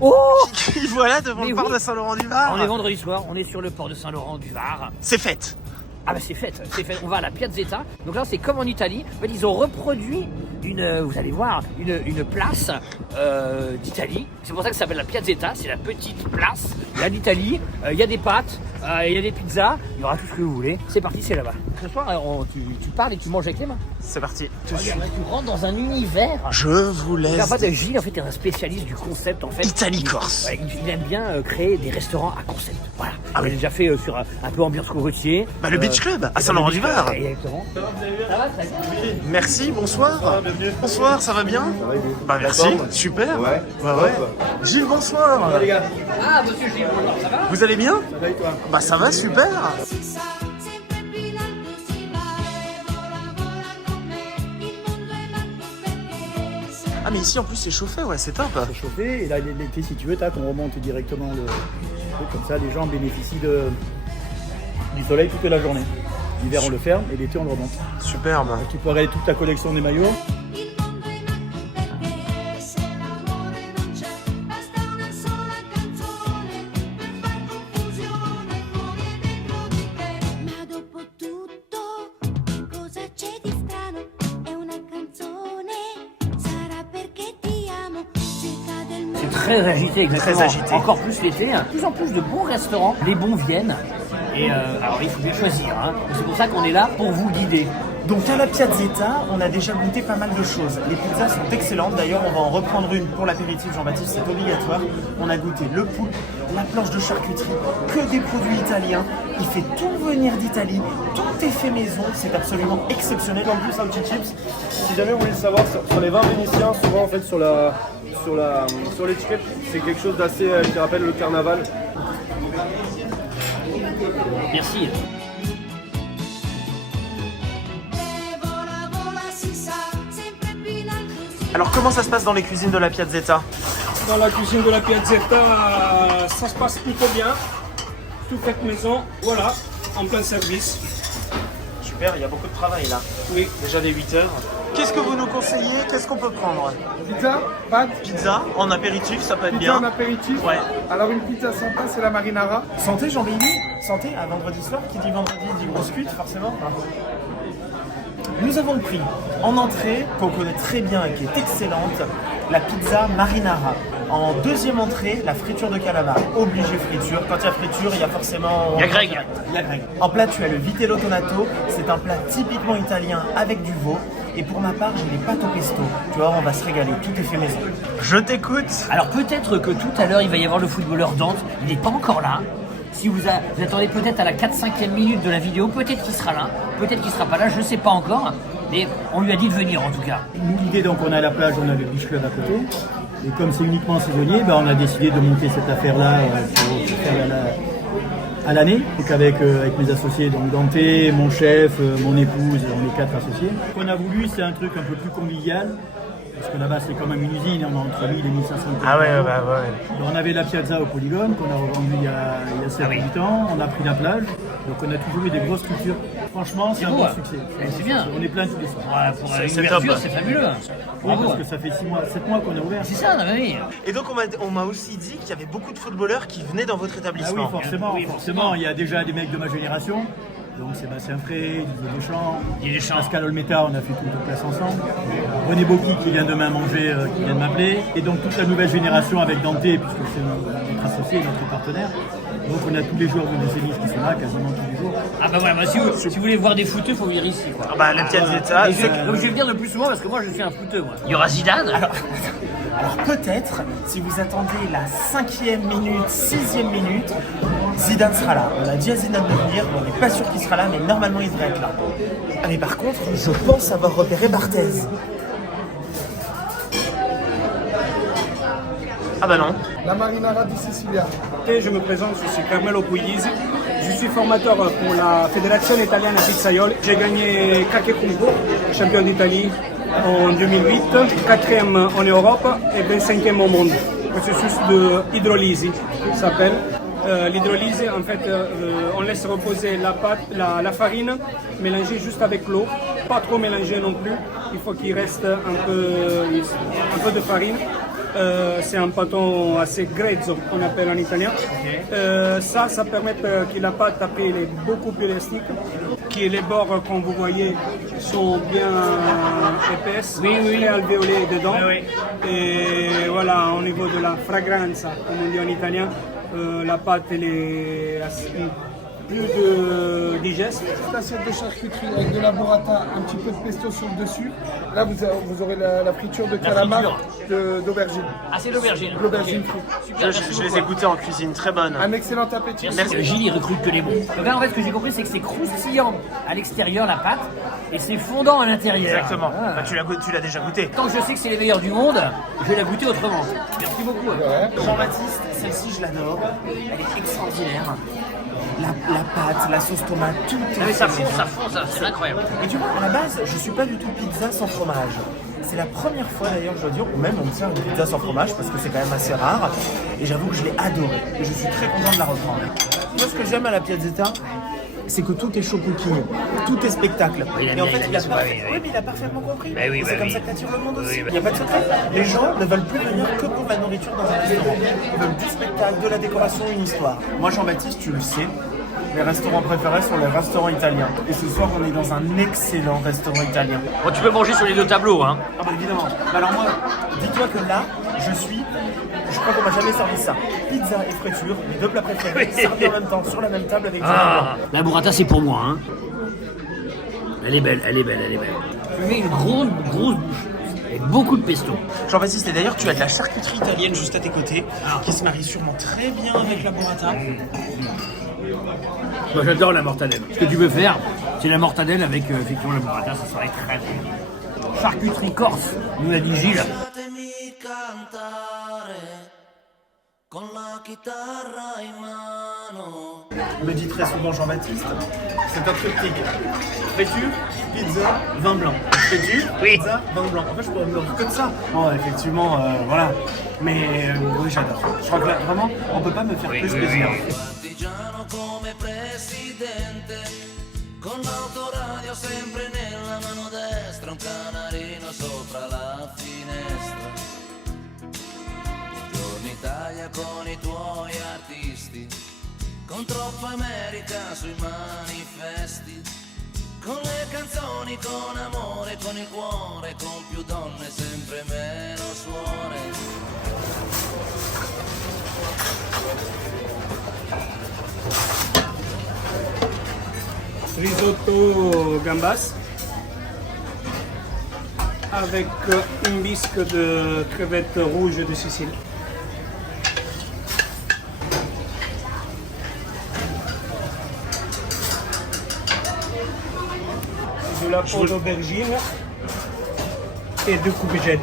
Oh Qui voilà devant Mais le port oui. de Saint-Laurent-du-Var. On est vendredi soir, on est sur le port de Saint-Laurent-du-Var. C'est fête. Ah bah c'est fait. On va à la Piazzetta. Donc là c'est comme en Italie. En fait, ils ont reproduit vous allez voir, une place d'Italie. C'est pour ça que ça s'appelle la Piazzetta. C'est la petite place. Il y a d'Italie, il y a des pâtes, il y a des pizzas, il y aura tout ce que vous voulez. C'est parti, c'est là-bas. Ce soir, tu parles et tu manges avec les mains. C'est parti. Tout de Regarde, suite. tu rentres dans un univers. Je vous Regarde laisse. pas de Gilles, en fait, est un spécialiste du concept. En fait, Italie-Corse. il aime bien créer des restaurants à concept. Voilà. Ah Il oui. a déjà fait sur un peu ambiance couretier. Bah, le Beach Club à Saint-Laurent-du-Var. Exactement. Ça va, ça va. Merci, bonsoir. Bonsoir, ça va bien? Bah merci, super. Ouais. Ouais. Gilles, bonsoir. Ah, monsieur Gilles, bonjour, ça va? Vous allez bien? Ça va et toi? Bah ça va, super. Si sa, sempre brillante si va e vola, vola con me, il mondo è nato perché sei. Ah mais ici en plus c'est chauffé, ouais, c'est top. C'est chauffé et là l'été si tu veux tac on remonte directement le truc comme ça les gens bénéficient du soleil toute la journée. L'hiver on le ferme et l'été on le remonte. Superbe. Tu peux regarder toute ta collection des maillots. Il mondo è nato perché se l'amore non c'è, basta una sola canzone per far confusione fuori e dentro di te. Ma dopo tutto, cosa c'è di strano? È una canzone, sarà perché ti amo, cerca del mondo. C'est très agité, exactement. Très agité. Encore plus l'été. De plus en plus de bons restaurants. Les bons viennent. Et alors il faut bien choisir. Hein. C'est pour ça qu'on est là pour vous guider. Donc à la Piazzetta, on a déjà goûté pas mal de choses. Les pizzas sont excellentes, d'ailleurs on va en reprendre une pour l'apéritif Jean-Baptiste, c'est obligatoire. On a goûté le poulpe, la planche de charcuterie, que des produits italiens. Il fait tout venir d'Italie, tout est fait maison, c'est absolument exceptionnel. En plus un petit chips, si jamais vous voulez le savoir sur les vins vénitiens, souvent en fait sur l'étiquette c'est quelque chose d'assez qui rappelle le carnaval. Merci. E vola, vola si sa, sempre brillante si Alors comment ça se passe dans les cuisines de la Piazzetta? Dans la cuisine de la Piazzetta, ça se passe plutôt bien. Tout fait maison, voilà, en plein service. Super, il y a beaucoup de travail là. Oui. Déjà des 8 heures. Qu'est-ce que vous nous conseillez? Qu'est-ce qu'on peut prendre? Pizza, pâte, Pizza, en apéritif, ça peut être pizza en bien. apéritif. Ouais. Alors une pizza sympa c'est la marinara. Santé Jean-Béni, santé à vendredi soir, qui dit vendredi dit grosse cuite forcément. Nous avons pris en entrée, qu'on connaît très bien et qui est excellente, la pizza marinara. En deuxième entrée, la friture de calamar. Obligé friture. Quand il y a friture, il y a forcément... Il y a Greg. Il y a Greg. En plat, tu as le vitello tonato. C'est un plat typiquement italien avec du veau. Et pour ma part, j'ai les pâtes au pesto. Tu vois, on va se régaler. Tout est fait maison. Je t'écoute. Alors peut-être que tout à l'heure il va y avoir le footballeur Dante. Il n'est pas encore là. Si vous attendez peut-être à la 4-5e minute de la vidéo, peut-être qu'il sera là, peut-être qu'il sera pas là, je sais pas encore. Mais on lui a dit de venir en tout cas. Nous l'idée donc on a la plage, on a le beach club à côté. Et comme c'est uniquement saisonnier, on a décidé de monter cette affaire-là pour faire à l'année. Donc avec mes associés, donc Dante, mon chef, mon épouse, on est 4 associés. Ce qu'on a voulu, c'est un truc un peu plus convivial. Parce que là-bas, c'est quand même une usine, on a entre 1000 et 1500 Ah ouais, employés. bah ouais. Donc, on avait la piazza au Polygone qu'on a revendu il y a 7-8 ans. On a pris la plage. Donc on a toujours eu des grosses structures. Franchement, c'est un beau, bon hein. succès. C'est bien. On est plein tous les soirs. Ouais, pour une C'est ouverture, top. c'est fabuleux. Oui, Bravo. parce que ça fait 7 mois qu'on a ouvert. C'est ça, non, mais oui. Et donc on m'a aussi dit qu'il y avait beaucoup de footballeurs qui venaient dans votre Ah oui, établissement. forcément, Oui, forcément. Il y a déjà des mecs de ma génération. Donc Sébastien Frey, Didier Deschamps, Didier Deschamps. Pascal Olmeta, on a fait toute la classe ensemble. René Boki qui vient demain manger, qui vient de m'appeler. Et donc toute la nouvelle génération avec Dante, puisque c'est notre associé, notre partenaire. Donc on a tous les joueurs de Décennies qui sont là, quasiment tous les jours. Ah bah voilà, si vous voulez voir des footeux, il faut venir ici quoi. Ah bah la Piazzetta, Et donc je vais venir le plus souvent parce que moi je suis un footeux moi. Il y aura Zidane. Alors peut-être, si vous attendez la 5e minute, 6e minute, Zidane sera là. On a dit à Zidane de venir, mais on n'est pas sûr qu'il sera là, mais normalement il devrait être là. Ah mais par contre, je pense avoir repéré Barthez. Ah bah non. La marinara di Sicilia. Et je me présente, je suis Carmelo Puglisi. Je suis formateur pour la Fédération italienne Pizzaioli. J'ai gagné Cacche Concours, champion d'Italie en 2008, 4e en Europe et 25e au monde. Processus de hydrolyse, ça s'appelle. L'hydrolyse, en fait, on laisse reposer la pâte, la farine, mélangée juste avec l'eau. Pas trop mélangée non plus. Il faut qu'il reste un peu de farine. C'est un pâton assez grezzo, on appelle en italien. Ça permet que la pâte après elle est beaucoup plus élastique, que les bords, comme vous voyez, sont bien épaisses, et alvéolées dedans. Et voilà, au niveau de la fragranza, comme on dit en italien, la pâte elle est plus digeste. Cette assiette de charcuterie avec de la burrata, un petit peu de pesto sur le dessus. Là, vous aurez la friture de calamar d'aubergine. Ah, c'est l'aubergine. L'aubergine Ok. frite. Je les ai goûtés en cuisine, très bonnes. Un excellent appétit. Merci. Gilles, il recrute que les bons. Donc là, en fait, ce que j'ai compris, c'est que c'est croustillant à l'extérieur, la pâte, et c'est fondant à l'intérieur. Exactement. Ah. Bah, tu l'as déjà goûté. Tant que je sais que c'est les meilleurs du monde, je vais la goûter autrement. Merci beaucoup. Jean-Baptiste, celle-ci, je l'adore. Elle est extraordinaire. La pâte, la sauce tomate, tout est... Ah, mais ça fond, c'est incroyable. Et tu vois, à la base, je suis pas du tout pizza sans fromage. C'est la première fois d'ailleurs, je dois dire, ou même on me sert une pizza sans fromage parce que c'est quand même assez rare. Et j'avoue que je l'ai adorée. Et je suis très content de la reprendre. Moi, ce que j'aime à la Piazzetta, c'est que tout est show cooking, tout est spectacle. Et en fait, il a parfaitement compris. Et c'est comme ça que t'attires le monde aussi. Il n'y a pas de secret. Les gens ne veulent plus venir que pour la nourriture dans un restaurant. Ils veulent du spectacle, de la décoration, une histoire. Moi, Jean-Baptiste, tu le sais, mes restaurants préférés sont les restaurants italiens. Et ce soir, on est dans un excellent restaurant italien. Bon, tu peux manger sur les deux tableaux, hein. Ah bah évidemment. Alors moi, dis-toi que là, je crois qu'on m'a jamais servi ça. Pizza et friture, mes deux plats préférés, servis en même temps, sur la même table avec du vin blanc. La burrata, c'est pour moi, hein. Elle est belle, elle est belle, elle est belle. Tu mets une grosse bouche, avec beaucoup de pesto. Jean-Baptiste, et d'ailleurs, tu as de la charcuterie italienne juste à tes côtés, qui se marie sûrement très bien avec la burrata. Moi, j'adore la mortadelle. Ce que tu peux faire, c'est la mortadelle avec effectivement la burrata, ça serait très bon. Charcuterie corse, nous l'a dit Gilles. Lasciatemi cantare con la chitarra in mano. Me dit très souvent Jean-Baptiste, c'est un triptyque. Friture, pizza, vin blanc. Friture, pizza, vin blanc. En fait, je pourrais me dire que de ça. Bon, effectivement, voilà. Mais oui, j'adore. Je crois que là, vraiment, on peut pas me faire plus plaisir. Partigiano come presidente, con l'autoradio sempre nella mano destra, un canarino sopra la finestra. Buongiorno Italia con i tuoi artisti, con troppa America sui manifesti, con le canzoni, con amore, con il cuore, con più donne, sempre meno suore. Risotto gambas avec une bisque de crevettes rouges de Sicile. De la peau d'aubergine et de courgettes.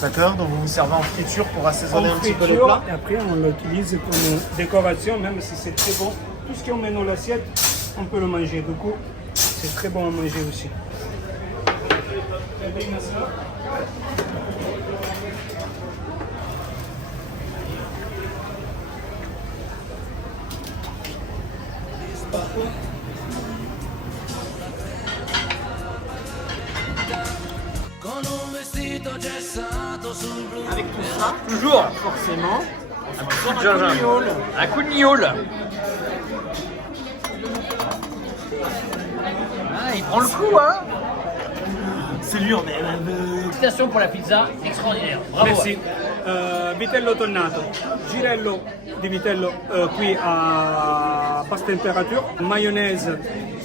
D'accord, donc vous vous servez en friture pour assaisonner En un petit peu le friture, plat. et après on l'utilise comme décoration, même si c'est très bon. Tout ce qu'on met dans l'assiette, on peut le manger. Du coup, c'est très bon à manger aussi. Con un vestito gessato sul blu. Avec tout ça, Toujours forcément, un coup de gingembre. Un coup de gnôle. Ah, il prend le coup, hein. c'est dur, mais Félicitations pour la pizza, extraordinaire. Bravo. Merci. Vitello tonnato, girello di vitello qui à basse température, mayonnaise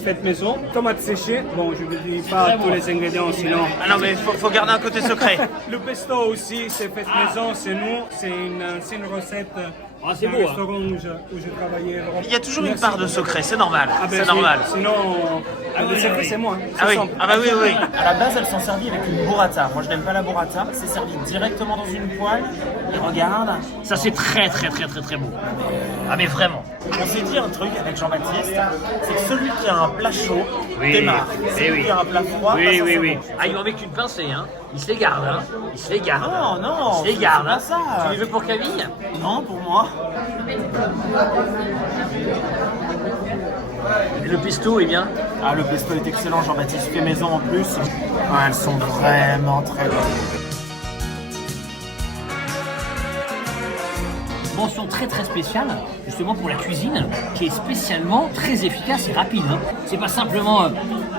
faite maison, tomates séchées, bon je ne dis pas tous les ingrédients sinon... ah non, mais faut garder un côté secret. Le pesto aussi c'est fait maison, c'est nous, c'est une ancienne recette Ah, c'est d'un beau, hein. restaurant où j'ai travaillé. Il y a toujours une Merci. part de secret, c'est normal. Ah ben, c'est normal. Sinon, le secret c'est moi. Ah c'est oui, simple. ah bah oui, oui. À la base, elles sont servies avec une burrata. Moi, je n'aime pas la burrata. C'est servi directement dans une poêle. Et regarde. Ça, c'est très beau. Ah, mais vraiment. On s'est dit un truc avec Jean-Baptiste, c'est que celui qui a un plat chaud démarre. Celui qui a un plat froid passe en second. Ah, ils vont avec une pincée, hein. Ils se les gardent, hein. Ils se les gardent. Non, non, Ils se les c'est gardent. pas hein. ça. Tu les veux pour Camille? Non, pour moi. Et le pesto, eh bien. Ah, le pesto est excellent, Jean-Baptiste fait maison en plus. Ah, elles sont vraiment très bonnes. mention très très spéciale, justement pour la cuisine, qui est spécialement très efficace et rapide. Hein. C'est pas simplement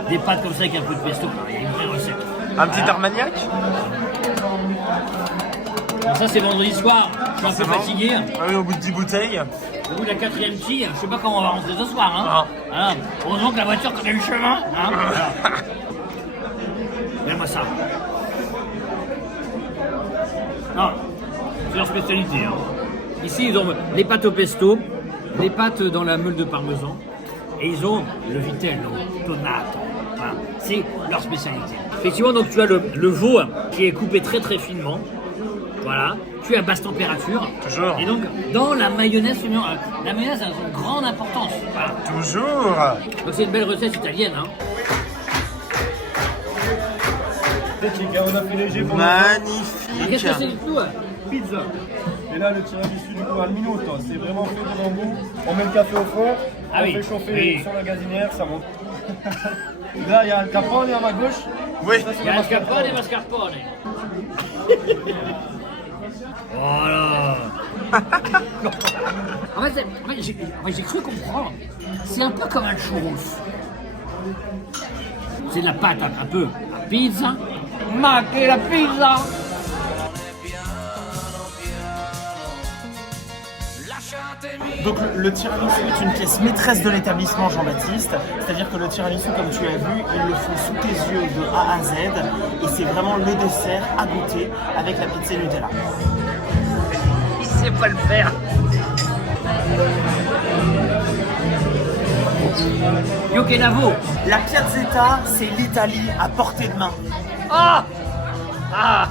des pâtes comme ça avec un peu de pesto, il y a une vraie recette. Un petit Armagnac. Bon, ça c'est vendredi soir, je suis un peu fatigué. Ah oui, au bout de 10 bouteilles. Au bout de la 4e quille, je sais pas comment on va rentrer ce soir. Hein. Voilà. Heureusement que la voiture connaît le chemin. Hein. Voilà. Regarde-moi ça. Non, c'est leur spécialité. Hein. Ici, ils ont les pâtes au pesto, les pâtes dans la meule de parmesan, et ils ont le vitello, tonato. Voilà. C'est leur spécialité. Effectivement, donc tu as le veau qui est coupé très très finement. Voilà, cuit à basse température. Toujours. Et donc, dans la mayonnaise, la mayonnaise a une grande importance. Voilà. Toujours. Donc, c'est une belle recette italienne. Hein. On a fait léger pour Magnifique. Qu'est-ce que c'est du tout pizza. Et là, le tiramisu du coup al minuto, c'est vraiment fait devant vous. On met le café au fond, Ah on oui. fait chauffer Oui. sur la gazinière, ça monte. Là, il y a le capone à ma gauche. Oui. Ça, c'est Il y a le mascarpone et mascarpone. Voilà. En fait, j'ai cru comprendre. C'est un peu comme un churros. C'est de la pâte un peu à pizza. Ma che la pizza! Donc le tiramisu est une pièce maîtresse de l'établissement Jean-Baptiste, c'est-à-dire que le tiramisu, comme tu as vu, ils le font sous tes yeux de A à Z, et c'est vraiment le dessert à goûter avec la pizza Nutella. Il sait pas le faire. Yokenavo. La Piazzetta, c'est l'Italie à portée de main. Ah! Ah!